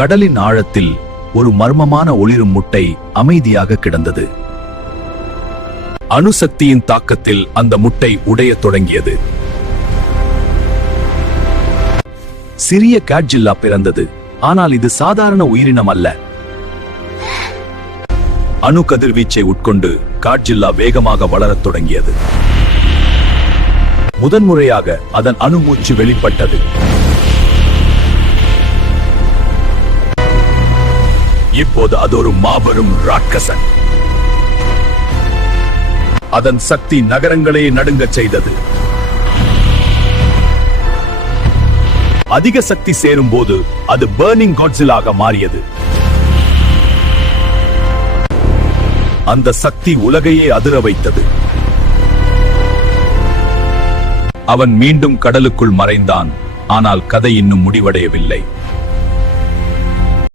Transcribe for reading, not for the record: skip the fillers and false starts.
கடலின் ஆழத்தில் ஒரு மர்மமான ஒளிரும் முட்டை அமைதியாக கிடந்தது. அணுசக்தியின் தாக்கத்தில் அந்த முட்டை உடையத் தொடங்கியது. சிறிய காட்ஜில்லா பிறந்தது. ஆனால் இது சாதாரண உயிரினம் அல்ல. அணு கதிர்வீச்சை உட்கொண்டு காட்ஜில்லா வேகமாக வளரத் தொடங்கியது. முதன்முறையாக அதன் அணுமூச்சு வெளிப்பட்டது. இப்போது அது ஒரு மாபெரும் ராட்சசன். அதன் சக்தி நகரங்களே நடுங்கச் செய்தது. அதிக சக்தி சேரும் போது அது பர்னிங் காட்ஸிலாக மாறியது. அந்த சக்தி உலகையே அதிர வைத்தது. அவன் மீண்டும் கடலுக்குள் மறைந்தான். ஆனால் கதை இன்னும் முடிவடையவில்லை.